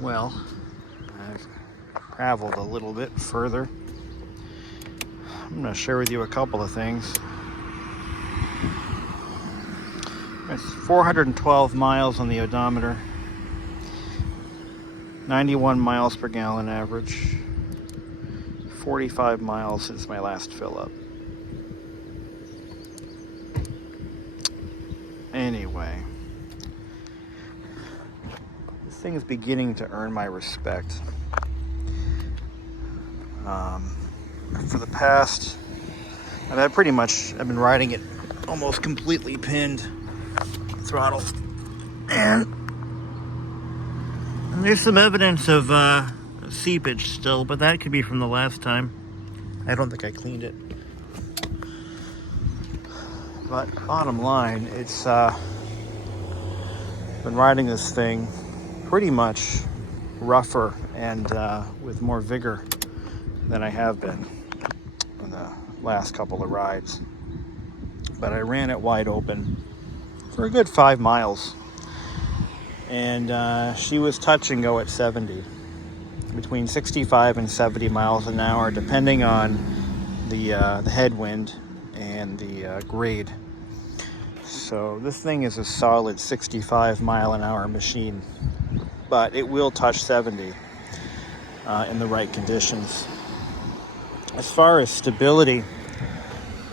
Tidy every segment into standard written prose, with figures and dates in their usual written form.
Well, I've traveled a little bit further. I'm going to share with you a couple of things. It's 412 miles on the odometer, 91 miles per gallon average, 45 miles since my last fill up. Anyway, this thing is beginning to earn my respect. For the past, I've been riding it almost completely pinned throttle, and there's some evidence of seepage still, but that could be from the last time. I don't think I cleaned it. But bottom line, it's been riding this thing pretty much rougher and with more vigor than I have been in the last couple of rides. But I ran it wide open for a good 5 miles, and she was touch and go at 70, between 65 and 70 miles an hour, depending on the headwind and the grade. So this thing is a solid 65 mile an hour machine, but it will touch 70 in the right conditions. As far as stability,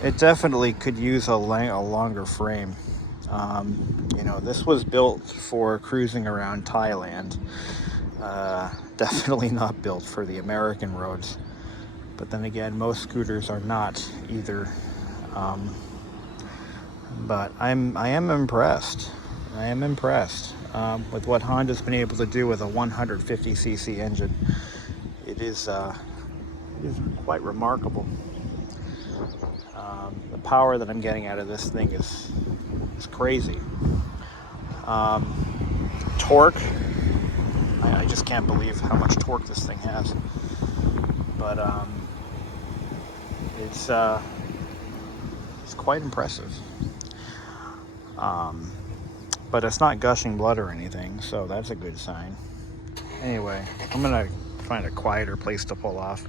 it definitely could use a longer frame. This was built for cruising around Thailand. Definitely not built for the American roads. But then again, most scooters are not either. But I am impressed. I am impressed with what Honda's been able to do with a 150cc engine. It is quite remarkable. The power that I'm getting out of this thing is crazy. Torque, I just can't believe how much torque this thing has. But it's quite impressive. But it's not gushing blood or anything, so that's a good sign. Anyway, I'm gonna find a quieter place to pull off.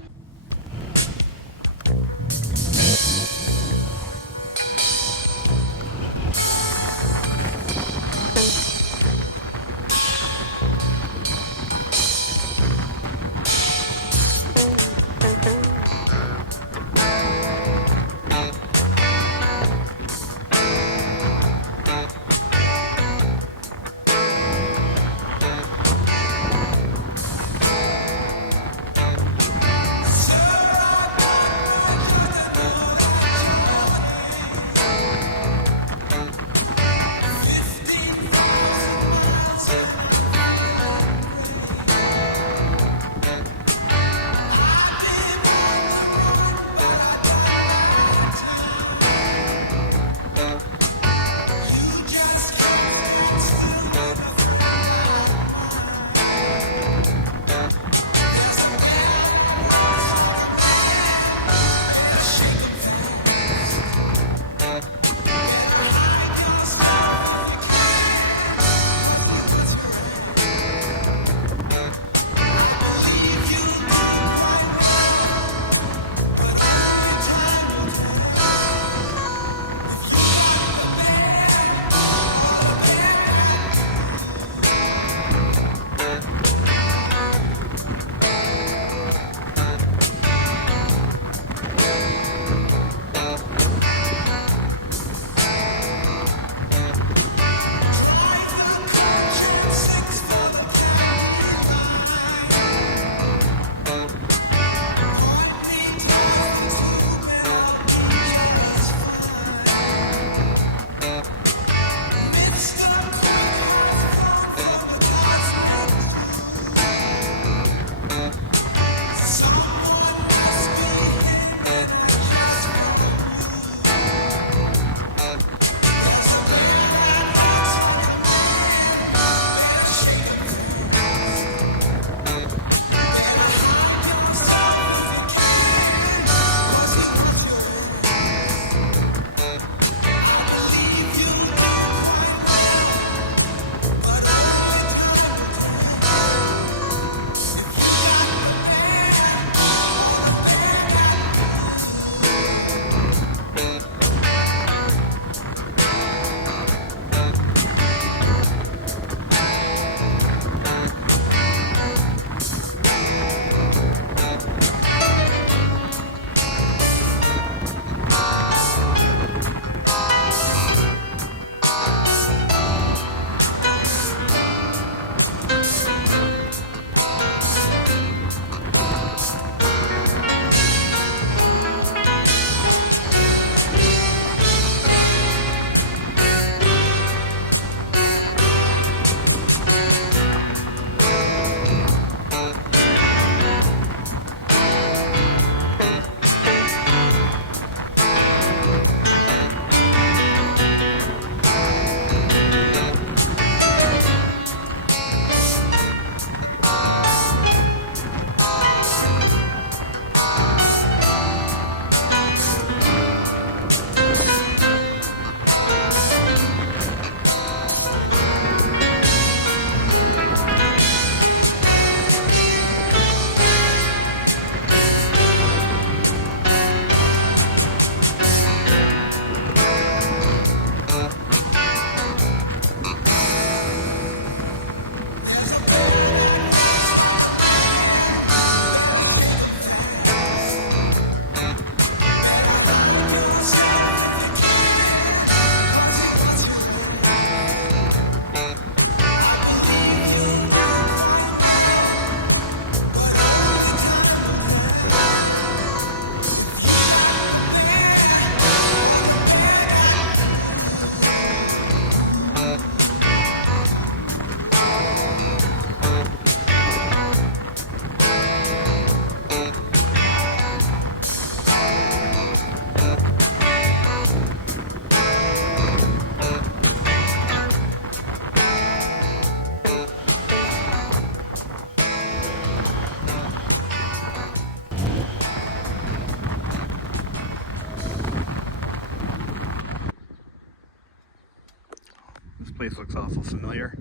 place looks awful familiar.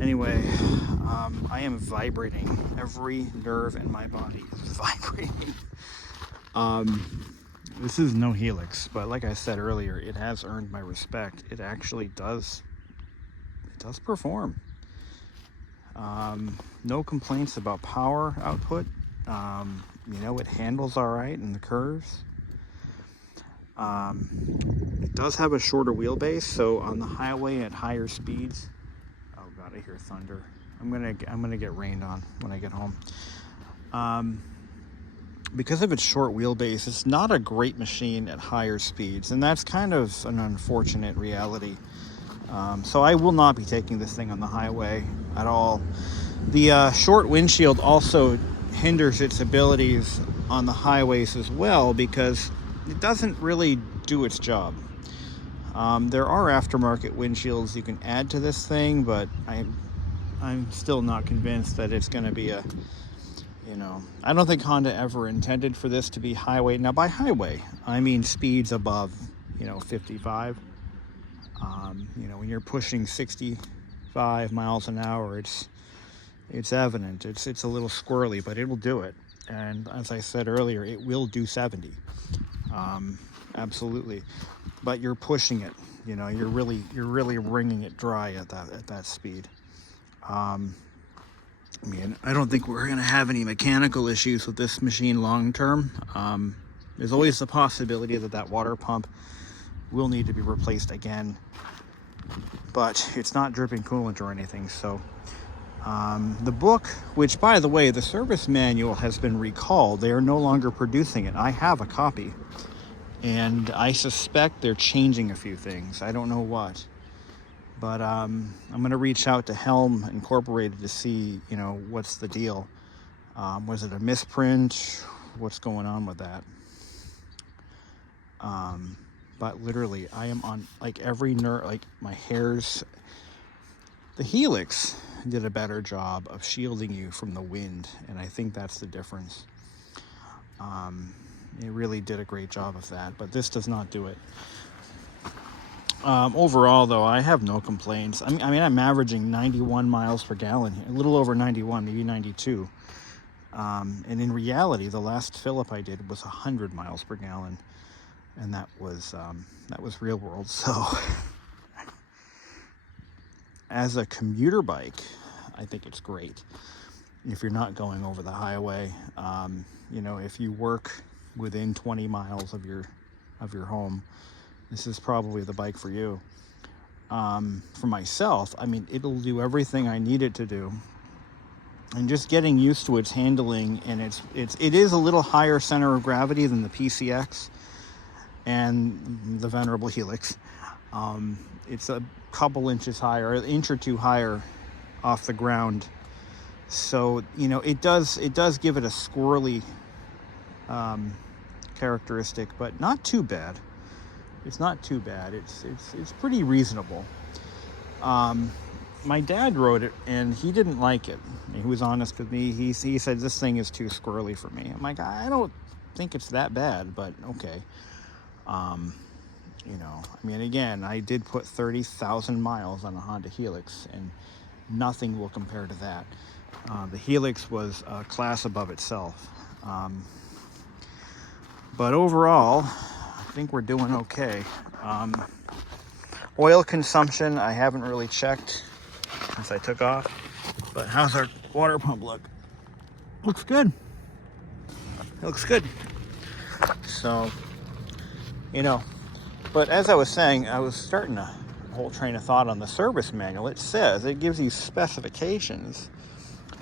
Anyway, I am vibrating. Every nerve in my body is vibrating. This is no Helix, but like I said earlier, it has earned my respect. It actually does. It does perform. No complaints about power output. You know, it handles all right in the curves. It does have a shorter wheelbase, so on the highway at higher speeds. Oh God, I hear thunder. I'm gonna get rained on when I get home. Because of its short wheelbase, it's not a great machine at higher speeds, and that's kind of an unfortunate reality. So I will not be taking this thing on the highway at all. The short windshield also hinders its abilities on the highways as well, because it doesn't really do its job. There are aftermarket windshields you can add to this thing, but I'm still not convinced that it's going to be I don't think Honda ever intended for this to be highway. Now, by highway, I mean speeds above, 55. When you're pushing 65 miles an hour, it's evident. It's a little squirrely, but it will do it. And as I said earlier, it will do 70. Absolutely. But you're pushing it. You're really wringing it dry at that speed. I don't think we're going to have any mechanical issues with this machine long term. There's always the possibility that water pump will need to be replaced again, but it's not dripping coolant or anything. So the book, which by the way, the service manual has been recalled. They are no longer producing it. I have a copy, and I suspect they're changing a few things. I don't know what. But I'm going to reach out to Helm Incorporated to see, what's the deal. Was it a misprint? What's going on with that? But literally, I am on every nerve, my hairs. The Helix did a better job of shielding you from the wind, and I think that's the difference. It really did a great job of that, but this does not do it. Overall, though, I have no complaints. I'm averaging 91 miles per gallon, a little over 91, maybe 92. And in reality, the last fill-up I did was 100 miles per gallon, and that was real world. So, as a commuter bike, I think it's great. If you're not going over the highway, if you work within 20 miles of your home, this is probably the bike for you. For myself, it'll do everything I need it to do. And just getting used to its handling, and it is a little higher center of gravity than the PCX and the venerable Helix. It's a couple inches higher, an inch or two higher off the ground. So, it does give it a squirrely characteristic, but not too bad. It's not too bad. It's pretty reasonable. My dad rode it, and he didn't like it. He was honest with me. He said, this thing is too squirrely for me. I'm like, I don't think it's that bad, but okay. Again, I did put 30,000 miles on a Honda Helix, and nothing will compare to that. The Helix was a class above itself. But overall, I think we're doing okay. Oil consumption, I haven't really checked since I took off. But how's our water pump look? Looks good. It looks good. So, but as I was saying, I was starting a whole train of thought on the service manual. It gives you specifications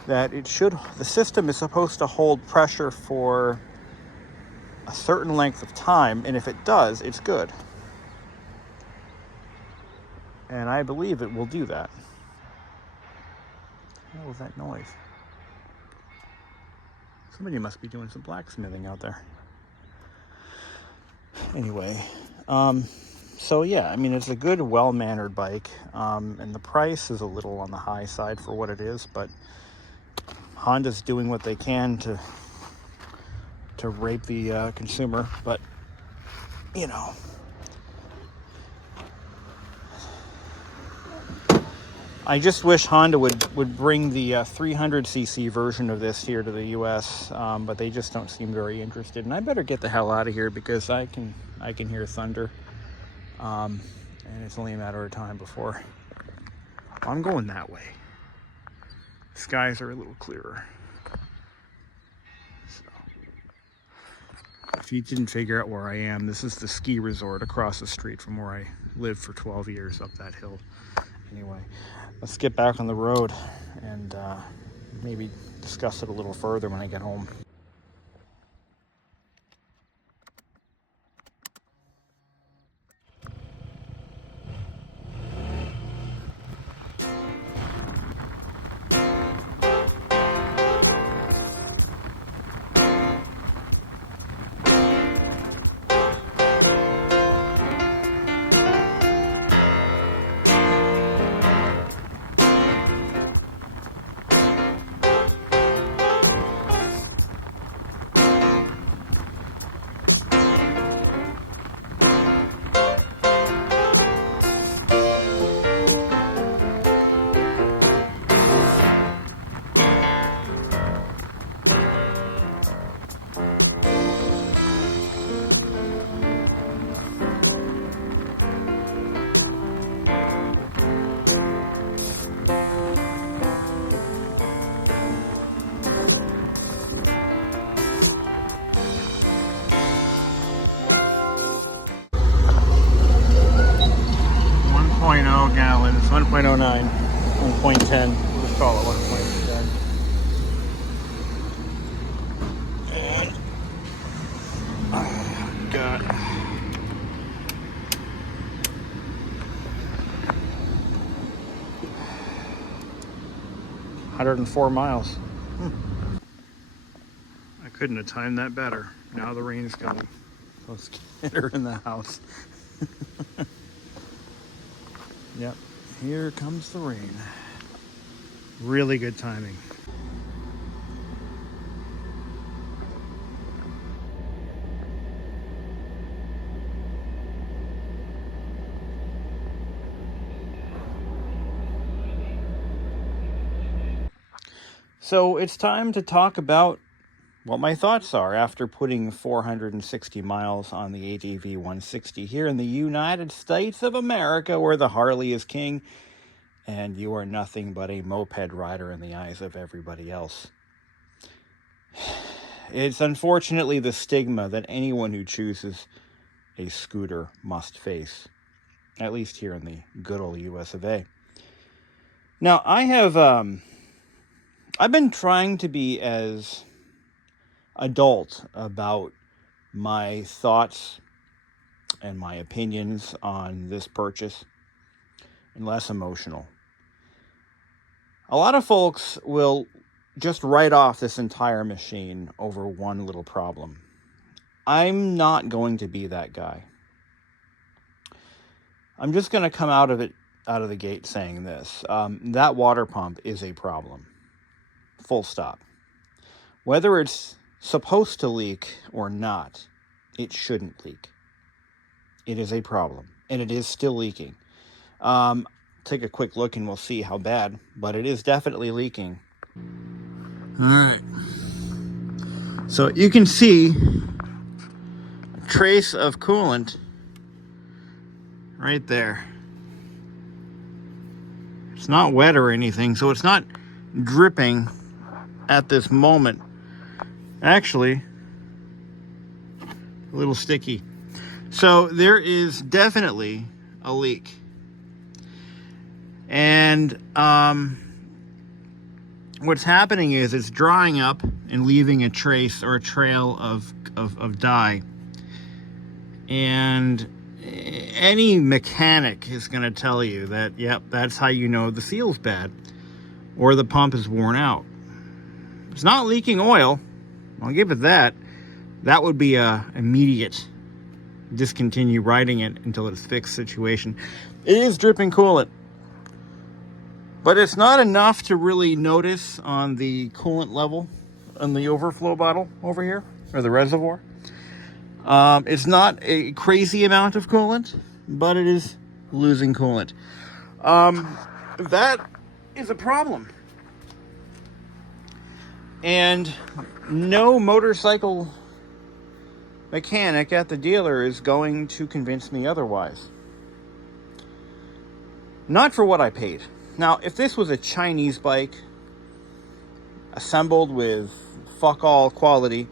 that the system is supposed to hold pressure for a certain length of time, and if it does, it's good. And I believe it will do that. What was that noise? Somebody must be doing some blacksmithing out there. Anyway, so yeah, it's a good, well-mannered bike, and the price is a little on the high side for what it is, but Honda's doing what they can to rape the consumer, but I just wish Honda would bring the 300cc version of this here to the U.S., but they just don't seem very interested. And I better get the hell out of here because I can hear thunder, and it's only a matter of time before I'm going that way. Skies are a little clearer. So, if you didn't figure out where I am, this is the ski resort across the street from where I lived for 12 years up that hill. Anyway, let's get back on the road and maybe discuss it a little further when I get home. Gallons, 1.09, 1.10, we'll just call it 1.10. And got 104 miles. I couldn't have timed that better. Now the rain's coming. Let's get her in the house. Yep, here comes the rain. Really good timing. So it's time to talk about what my thoughts are after putting 460 miles on the ADV160 here in the United States of America, where the Harley is king and you are nothing but a moped rider in the eyes of everybody else. It's unfortunately the stigma that anyone who chooses a scooter must face, at least here in the good old US of A. Now, I've been trying to be as adult about my thoughts and my opinions on this purchase and less emotional. A lot of folks will just write off this entire machine over one little problem. I'm not going to be that guy. I'm just going to come out of the gate saying this. That water pump is a problem. Full stop. Whether it's supposed to leak or not, it shouldn't leak. It is a problem, and it is still leaking. Take a quick look and we'll see how bad, but it is definitely leaking. All right. So you can see a trace of coolant right there. It's not wet or anything, so it's not dripping at this moment. Actually, a little sticky. So there is definitely a leak. And what's happening is it's drying up and leaving a trace or a trail of dye. And any mechanic is going to tell you that, yep, that's how you know the seal's bad or the pump is worn out. It's not leaking oil. I'll give it that. That would be a immediate discontinue riding it until it's fixed situation. It is dripping coolant, but it's not enough to really notice on the coolant level on the overflow bottle over here, or the reservoir. It's not a crazy amount of coolant, but it is losing coolant. that is a problem. And no motorcycle mechanic at the dealer is going to convince me otherwise. Not for what I paid. Now, if this was a Chinese bike assembled with fuck all quality,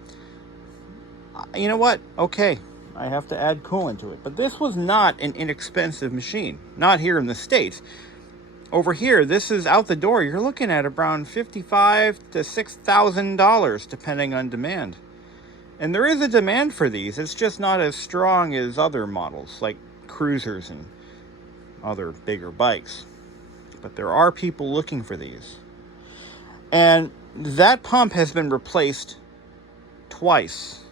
you know what? Okay, I have to add coolant to it. But this was not an inexpensive machine. Not here in the States. Over here, this is out the door. You're looking at around $5,500 to $6,000, depending on demand. And there is a demand for these. It's just not as strong as other models, like cruisers and other bigger bikes. But there are people looking for these. And that pump has been replaced twice.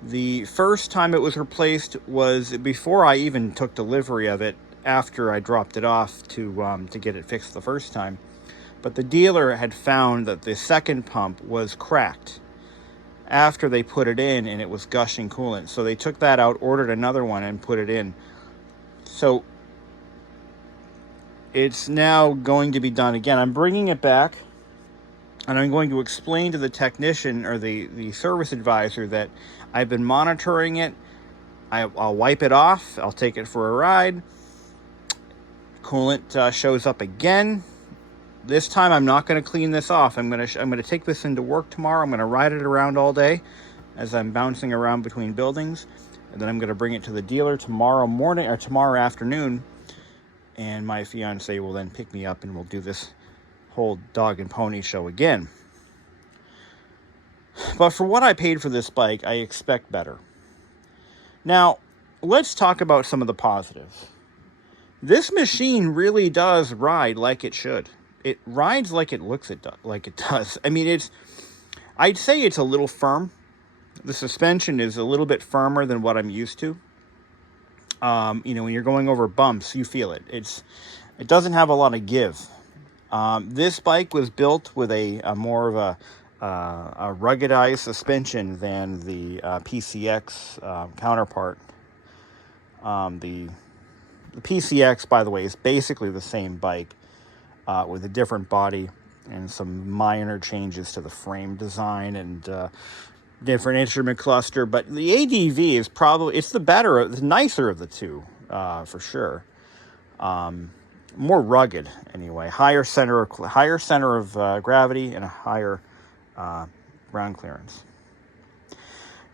The first time it was replaced was before I even took delivery of it, after I dropped it off to get it fixed the first time. But the dealer had found that the second pump was cracked after they put it in, and it was gushing coolant. So they took that out, ordered another one, and put it in. So it's now going to be done again. I'm bringing it back, and I'm going to explain to the technician or the service advisor that I've been monitoring it. I'll wipe it off. I'll take it for a ride. Coolant shows up again. This time I'm not going to clean this off. I'm going to take this into work tomorrow. I'm going to ride it around all day as I'm bouncing around between buildings, and then I'm going to bring it to the dealer tomorrow morning or tomorrow afternoon, and my fiance will then pick me up and we'll do this whole dog and pony show again. But for what I paid for this bike, I expect better. Now, let's talk about some of the positives. This machine really does ride like it should. It rides like it looks like it does. I mean, I'd say it's a little firm. The suspension is a little bit firmer than what I'm used to. When you're going over bumps, you feel it. It doesn't have a lot of give. This bike was built with a more of a ruggedized suspension than the PCX counterpart. The PCX, by the way, is basically the same bike with a different body and some minor changes to the frame design and different instrument cluster. But the ADV is probably, it's the nicer of the two, for sure. More rugged, anyway. Higher center of gravity and a higher ground clearance.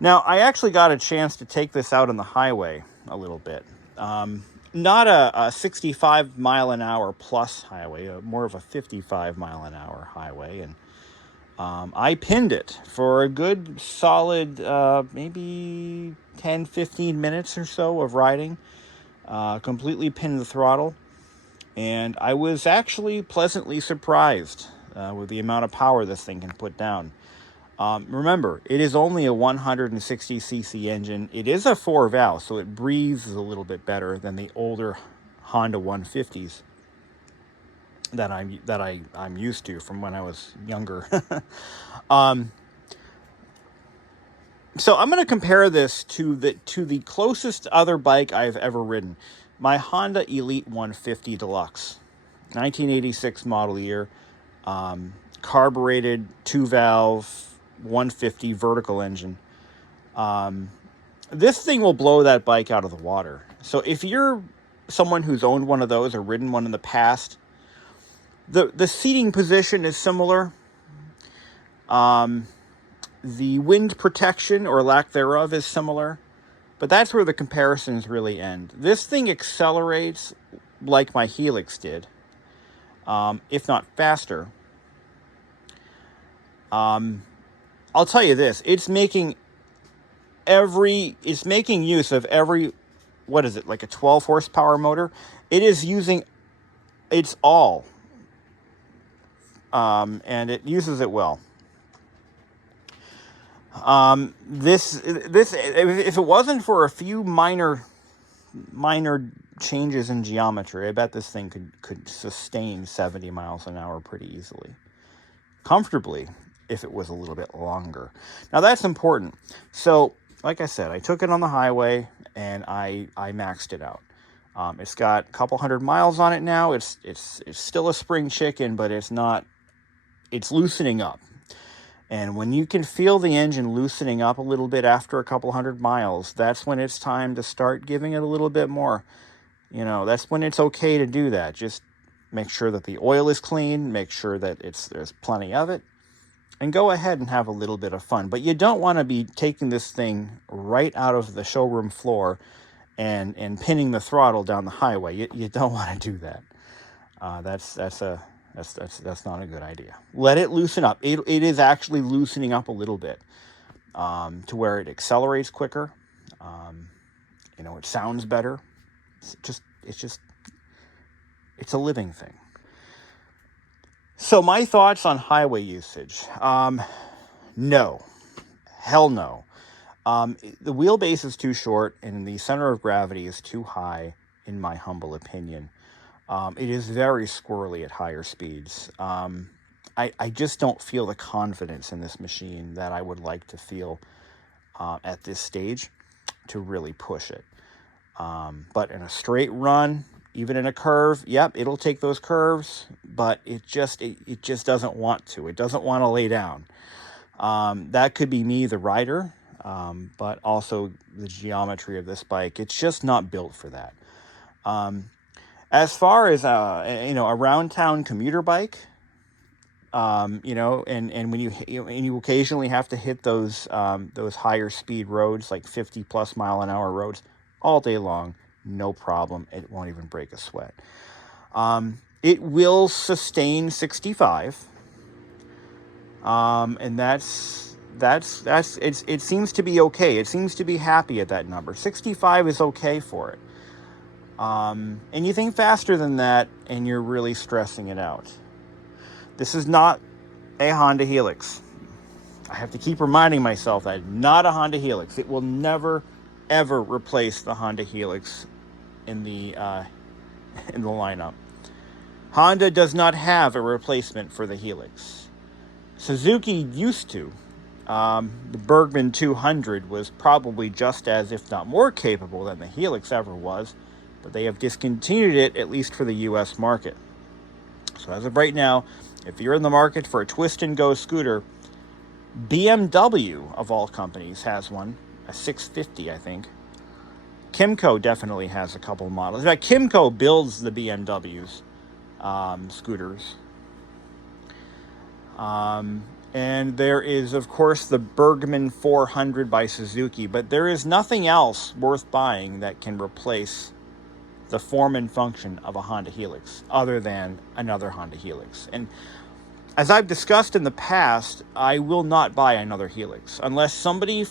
Now, I actually got a chance to take this out on the highway a little bit. Not a 65 mile an hour plus highway, more of a 55 mile an hour highway. And I pinned it for a good solid maybe 10, 15 minutes or so of riding. Completely pinned the throttle. And I was actually pleasantly surprised with the amount of power this thing can put down. Remember, it is only a 160cc engine. It is a 4-valve, so it breathes a little bit better than the older Honda 150s that I'm used to from when I was younger. So I'm going to compare this to the closest other bike I've ever ridden. My Honda Elite 150 Deluxe, 1986 model year, carbureted 2-valve 150 vertical engine. This thing will blow that bike out of the water. So if you're someone who's owned one of those or ridden one in the past, the seating position is similar. The wind protection or lack thereof is similar, but that's where the comparisons really end. This thing accelerates like my Helix did, if not faster. I'll tell you this, it's making use of every, what is it, like a 12 horsepower motor? It is using its all, and it uses it well. This if it wasn't for a few minor changes in geometry, I bet this thing could sustain 70 miles an hour pretty easily, comfortably, if it was a little bit longer. Now that's important. So, like I said, I took it on the highway and I maxed it out. It's got a couple hundred miles on it now. It's still a spring chicken, but it's loosening up. And when you can feel the engine loosening up a little bit after a couple hundred miles, that's when it's time to start giving it a little bit more. That's when it's okay to do that. Just make sure that the oil is clean, make sure that there's plenty of it, and go ahead and have a little bit of fun. But you don't want to be taking this thing right out of the showroom floor and pinning the throttle down the highway. You don't want to do that. That's not a good idea. Let it loosen up. It is actually loosening up a little bit to where it accelerates quicker. It sounds better. It's a living thing. So my thoughts on highway usage. No. Hell no. The wheelbase is too short and the center of gravity is too high, in my humble opinion. It is very squirrely at higher speeds. I just don't feel the confidence in this machine that I would like to feel at this stage to really push it. But in a straight run, even in a curve, yep, it'll take those curves, but it just doesn't want to. It doesn't want to lay down. That could be me, the rider, but also the geometry of this bike. It's just not built for that. As far as a round town commuter bike, and when you occasionally have to hit those higher speed roads, like 50 plus mile an hour roads, all day long, no problem. It won't even break a sweat. It will sustain 65, and it seems to be okay. It seems to be happy at that number. 65 is okay for it. And you think faster than that, and you're really stressing it out. This is not a Honda Helix. I have to keep reminding myself that not a Honda Helix. It will never, ever replace the Honda Helix in the lineup. Honda does not have a replacement for the Helix. Suzuki used to. The Bergman 200 was probably just as, if not more capable than the Helix ever was, but they have discontinued it, at least for the U.S. market. So as of right now, if you're in the market for a twist-and-go scooter, BMW, of all companies, has one, a 650, I think. Kymco definitely has a couple models. In fact, Kymco builds the BMWs, scooters. And there is, of course, the Bergman 400 by Suzuki, but there is nothing else worth buying that can replace the form and function of a Honda Helix, other than another Honda Helix. And as I've discussed in the past, I will not buy another Helix unless somebody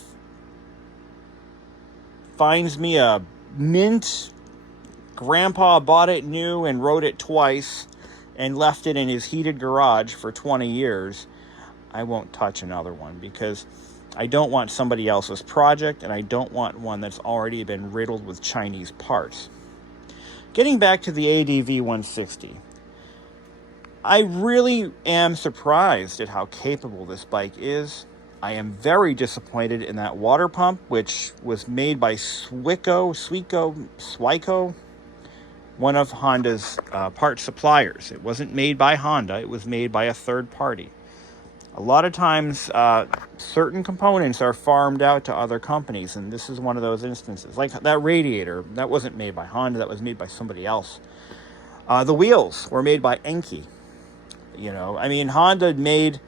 finds me a mint, grandpa bought it new and rode it twice and left it in his heated garage for 20 years. I won't touch another one because I don't want somebody else's project, and I don't want one that's already been riddled with Chinese parts. Getting back to the ADV160, I really am surprised at how capable this bike is. I am very disappointed in that water pump, which was made by Swico, one of Honda's part suppliers. It wasn't made by Honda. It was made by a third party. A lot of times, certain components are farmed out to other companies, and this is one of those instances. Like that radiator, that wasn't made by Honda, that was made by somebody else. The wheels were made by Enki. Honda made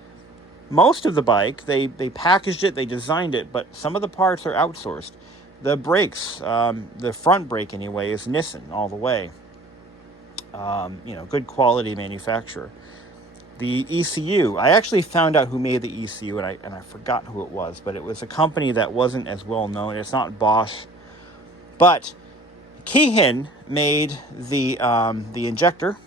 most of the bike. They packaged it, they designed it, but some of the parts are outsourced. The brakes, the front brake anyway, is Nissan all the way. Good quality manufacturer. The ECU, I actually found out who made the ECU, and I forgot who it was, but it was a company that wasn't as well known. It's not Bosch, but Keihin made the injector.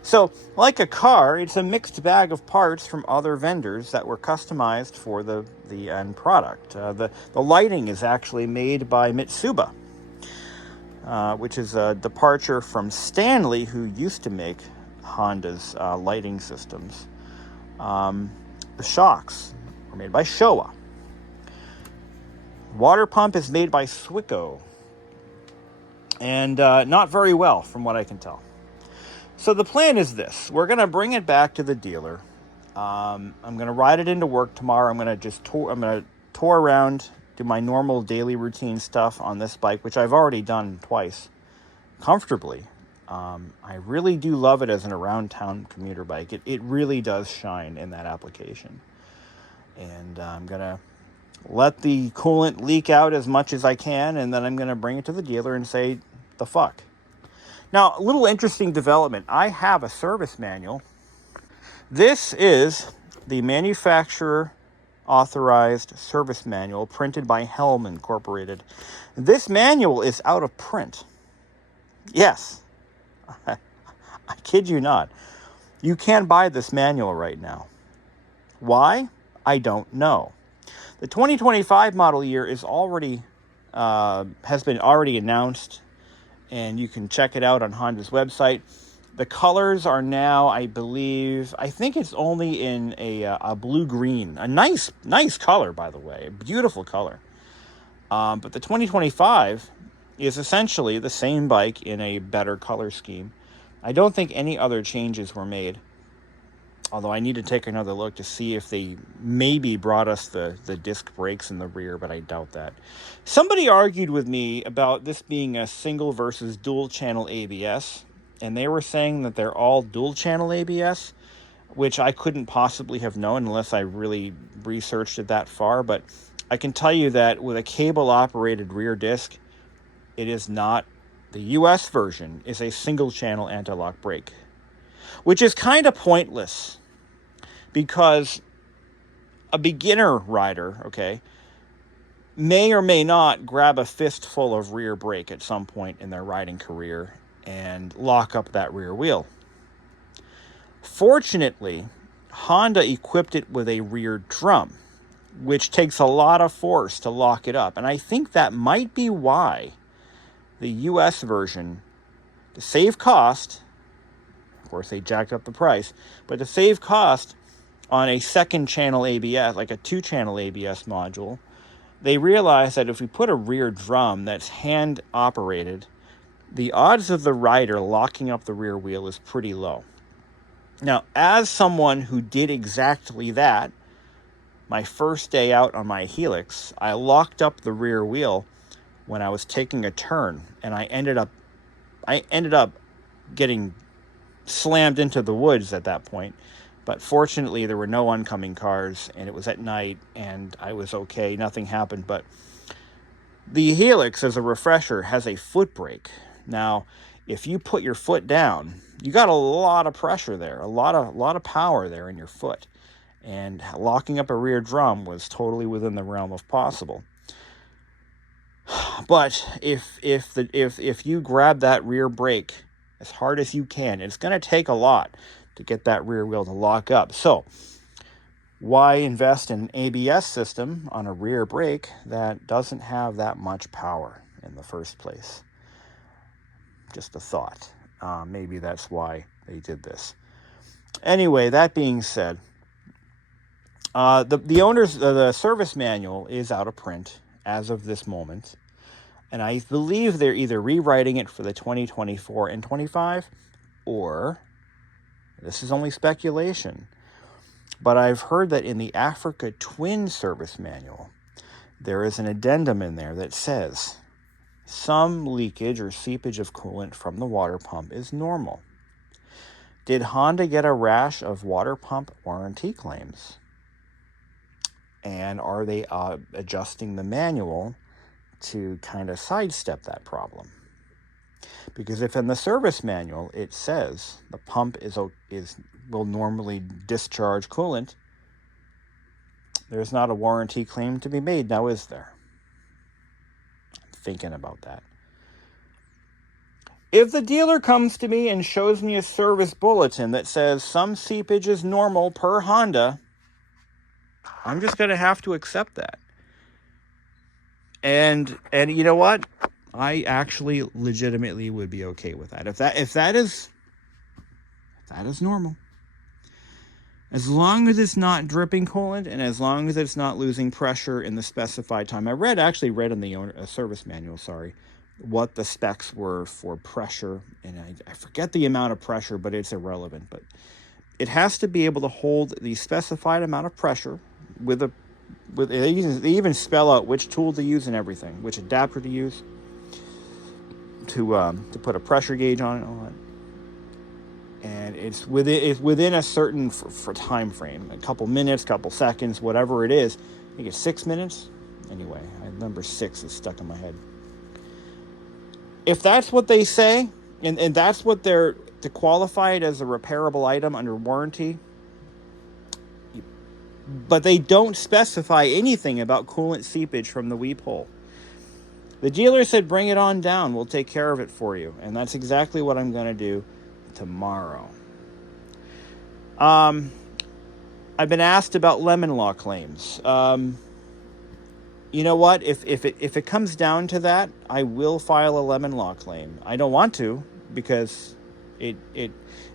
So, like a car, it's a mixed bag of parts from other vendors that were customized for the end product. The lighting is actually made by Mitsuba, which is a departure from Stanley, who used to make Honda's lighting systems. The shocks were made by Showa. Water pump is made by Swico. and not very well from what I can tell. So the plan is this. We're going to bring it back to the dealer. I'm going to ride it into work tomorrow. I'm going to tour around, do my normal daily routine stuff on this bike, which I've already done twice comfortably. I really do love it as an around town commuter bike. It really does shine in that application. And I'm going to let the coolant leak out as much as I can, and then I'm going to bring it to the dealer and say, the fuck. Now, a little interesting development. I have a service manual. This is the manufacturer authorized service manual printed by Helm Incorporated. This manual is out of print. Yes, I kid you not. You can't buy this manual right now. Why? I don't know. The 2025 model year is already has been already announced, and you can check it out on Honda's website. The colors are now, I think it's only in a blue-green. A nice color, by the way. A beautiful color. But the 2025 is essentially the same bike in a better color scheme. I don't think any other changes were made. Although I need to take another look to see if they maybe brought us the disc brakes in the rear, but I doubt that. Somebody argued with me about this being a single versus dual channel ABS, and they were saying that they're all dual channel ABS, which I couldn't possibly have known unless I really researched it that far. But I can tell you that with a cable operated rear disc, it is not. The US version is a single channel anti-lock brake, which is kind of pointless because a beginner rider, okay, may or may not grab a fistful of rear brake at some point in their riding career and lock up that rear wheel. Fortunately, Honda equipped it with a rear drum, which takes a lot of force to lock it up. And I think that might be why the US version, to save cost, of course, they jacked up the price, but to save cost on a second channel ABS, like a 2-channel ABS module, they realized that if we put a rear drum that's hand operated, the odds of the rider locking up the rear wheel is pretty low. Now, as someone who did exactly that, my first day out on my Helix, I locked up the rear wheel when I was taking a turn, and I ended up getting slammed into the woods at that point. But fortunately, there were no oncoming cars, and it was at night, and I was okay. Nothing happened. But the Helix, as a refresher, has a foot brake. Now, if you put your foot down, you got a lot of pressure there, a lot of power there in your foot. And locking up a rear drum was totally within the realm of possible. But if you grab that rear brake as hard as you can, it's going to take a lot to get that rear wheel to lock up. So why invest in an ABS system on a rear brake that doesn't have that much power in the first place? Just a thought. Maybe that's why they did this. Anyway, that being said, the service manual is out of print as of this moment, and I believe they're either rewriting it for the 2024 and 25, or this is only speculation, but I've heard that in the Africa Twin service manual, there is an addendum in there that says some leakage or seepage of coolant from the water pump is normal. Did Honda get a rash of water pump warranty claims? And are they adjusting the manual to kind of sidestep that problem? Because if in the service manual it says the pump will normally discharge coolant, there's not a warranty claim to be made now, is there? I'm thinking about that. If the dealer comes to me and shows me a service bulletin that says some seepage is normal per Honda, I'm just going to have to accept that. And you know what? I actually legitimately would be okay with that. If that is normal. As long as it's not dripping coolant and as long as it's not losing pressure in the specified time. I actually read in the service manual, what the specs were for pressure, and I forget the amount of pressure, but it's irrelevant. But it has to be able to hold the specified amount of pressure they even spell out which tool to use and everything, which adapter to use to put a pressure gauge on it and all that. And it's within a certain for time frame, a couple minutes, couple seconds, whatever it is. I think it's 6 minutes. Anyway, number 6 is stuck in my head. If that's what they say, and that's what they're to qualify it as a repairable item under warranty, but they don't specify anything about coolant seepage from the weep hole. The dealer said, bring it on down. We'll take care of it for you. And that's exactly what I'm going to do tomorrow. I've been asked about lemon law claims. You know what? If it comes down to that, I will file a lemon law claim. I don't want to, because it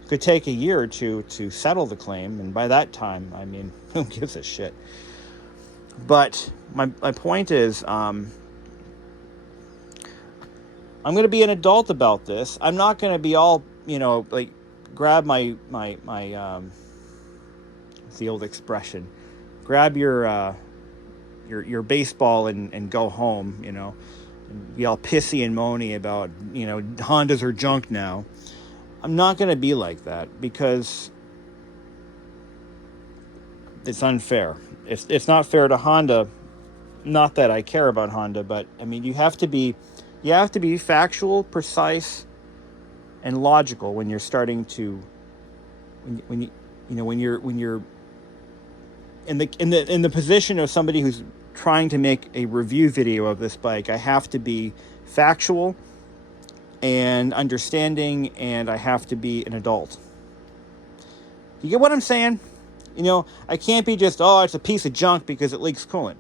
could take a year or two to settle the claim, and by that time, I mean, who gives a shit? But my point is, I'm going to be an adult about this. I'm not going to be all, like, grab my it's the old expression, grab your baseball and go home, and be all pissy and moany about, Hondas are junk now. I'm not going to be like that, because it's unfair. It's not fair to Honda. Not that I care about Honda, but I mean, you have to be factual, precise, and logical when you're starting to when you're in the position of somebody who's trying to make a review video of this bike. I have to be factual and understanding, and I have to be an adult. You get what I'm saying? I can't be just, it's a piece of junk because it leaks coolant.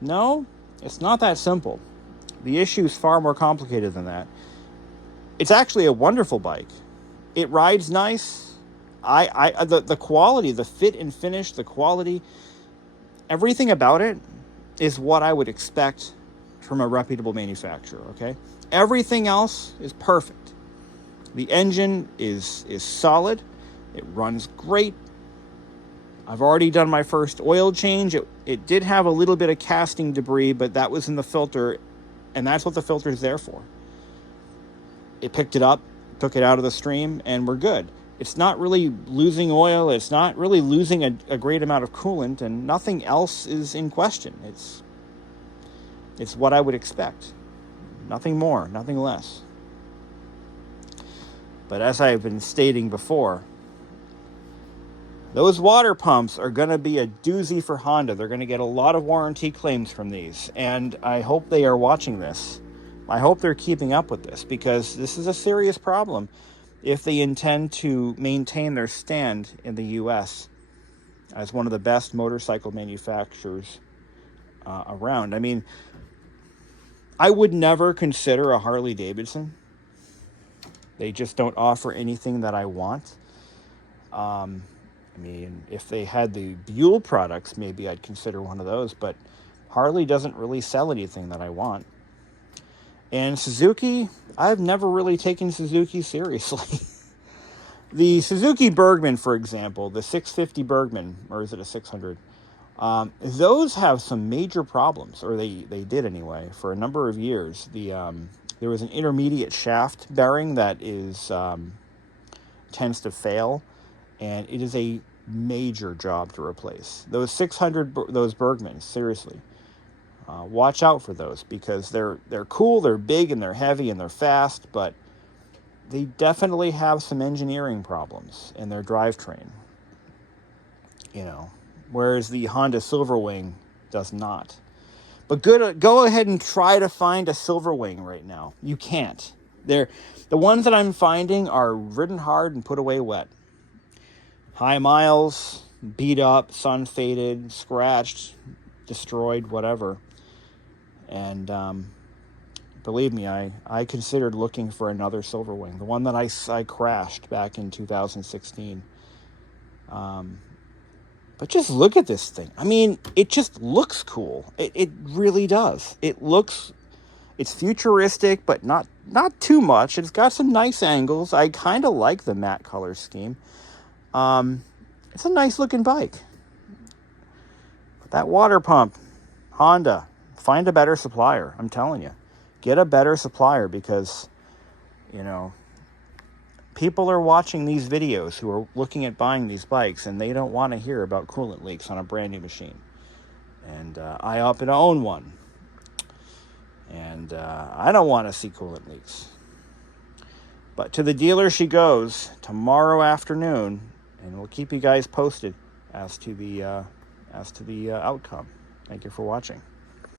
No, it's not that simple. The issue is far more complicated than that. It's actually a wonderful bike. It rides nice. The quality, the fit and finish, the quality, everything about it is what I would expect from a reputable manufacturer, okay? Everything else is perfect. The engine is solid. It runs great. I've already done my first oil change. It did have a little bit of casting debris, but that was in the filter, and that's what the filter is there for. It picked it up, took it out of the stream, and we're good. It's not really losing oil. It's not really losing a great amount of coolant, and nothing else is in question. It's what I would expect. Nothing more, nothing less. But as I've been stating before, those water pumps are going to be a doozy for Honda. They're going to get a lot of warranty claims from these, and I hope they are watching this. I hope they're keeping up with this, because this is a serious problem if they intend to maintain their stand in the U.S. as one of the best motorcycle manufacturers around. I mean, I would never consider a Harley Davidson. They just don't offer anything that I want. I mean, if they had the Buell products, maybe I'd consider one of those, but Harley doesn't really sell anything that I want. And Suzuki, I've never really taken Suzuki seriously. The Suzuki Bergman, for example, the 650 Bergman, or is it a 600? Those have some major problems, or they did anyway, for a number of years. There was an intermediate shaft bearing that tends to fail, and it is a major job to replace. Those 600, those Bergmans, seriously. Watch out for those, because they're cool, they're big, and they're heavy, and they're fast, but they definitely have some engineering problems in their drivetrain. Whereas the Honda Silverwing does not. But go ahead and try to find a Silverwing right now. You can't. The ones that I'm finding are ridden hard and put away wet. High miles, beat up, sun faded, scratched, destroyed, whatever. And believe me, I considered looking for another Silverwing, the one that I crashed back in 2016. But just look at this thing. I mean, it just looks cool. It really does. It looks It's futuristic, but not too much. It's got some nice angles. I kind of like the matte color scheme. It's a nice looking bike. But that water pump, Honda, find a better supplier. I'm telling you, get a better supplier, because, you know, people are watching these videos who are looking at buying these bikes, and they don't want to hear about coolant leaks on a brand new machine. And I happen to own one. And I don't want to see coolant leaks. But to the dealer she goes tomorrow afternoon, and we'll keep you guys posted as to the outcome. Thank you for watching.